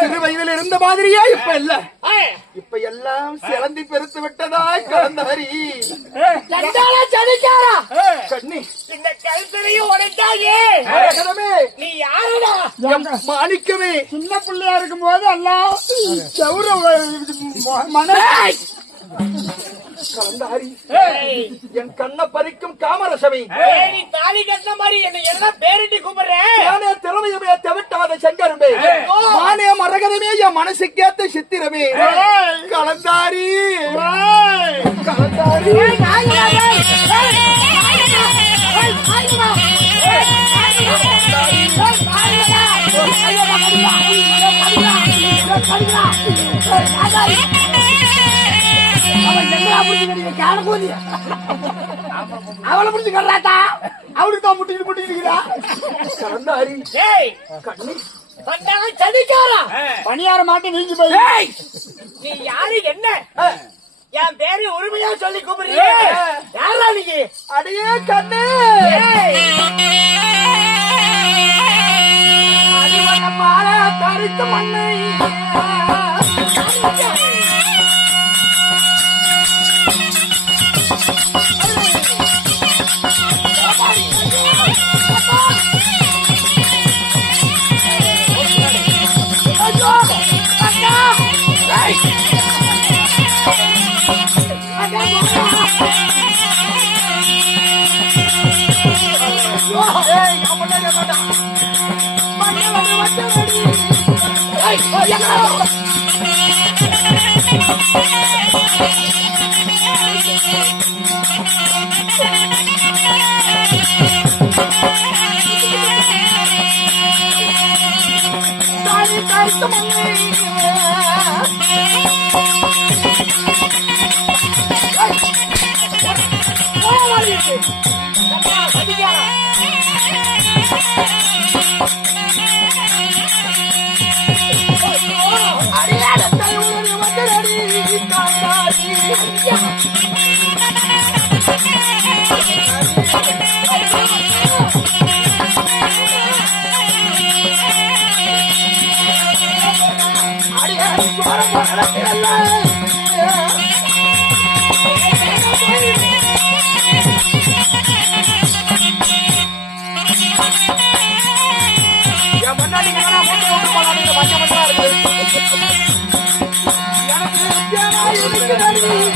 சிறு வயதில் இருந்த மாதிரியா இப்ப இல்ல, இப்ப எல்லாம் சிலந்தி பெருத்து விட்டதாய் கலந்தாரி கண்ணி இந்த கழுத்தரையும் உடைக்காயே நீ யாருடா? மாணிக்கமே சின்ன பிள்ளையா இருக்கும் போது எல்லாம் செவுர மன கலந்தாரி என் கண்ணை பறிக்கும் காமரசமே, நீ தாலி கட்டின மாதிரி என்ன எல்லாம் பேரிட்டு கூப்பிடுறேன். நானே திறமையுமே தவிட்டாத சங்கரமே, நானே மரகதமே என் மனசுக்கேத்த சித்திரமே கலந்தாரி கலந்தாரி அவளை புடிச்சு கட்டாட்டா அவளுக்கு தான் முட்டிக்கிறா கலந்தாரி கண்ணி சதிக்காரா பணியார மாட்டேன் நீங்க போய் நீ யாரு என்ன என் பேரு உரிமையா சொல்லி கூப்பிடுறீங்க. யாரா நீங்க? அடியே கண்ணு அடிவனமான தரித்த மண்ணை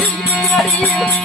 எனக்கு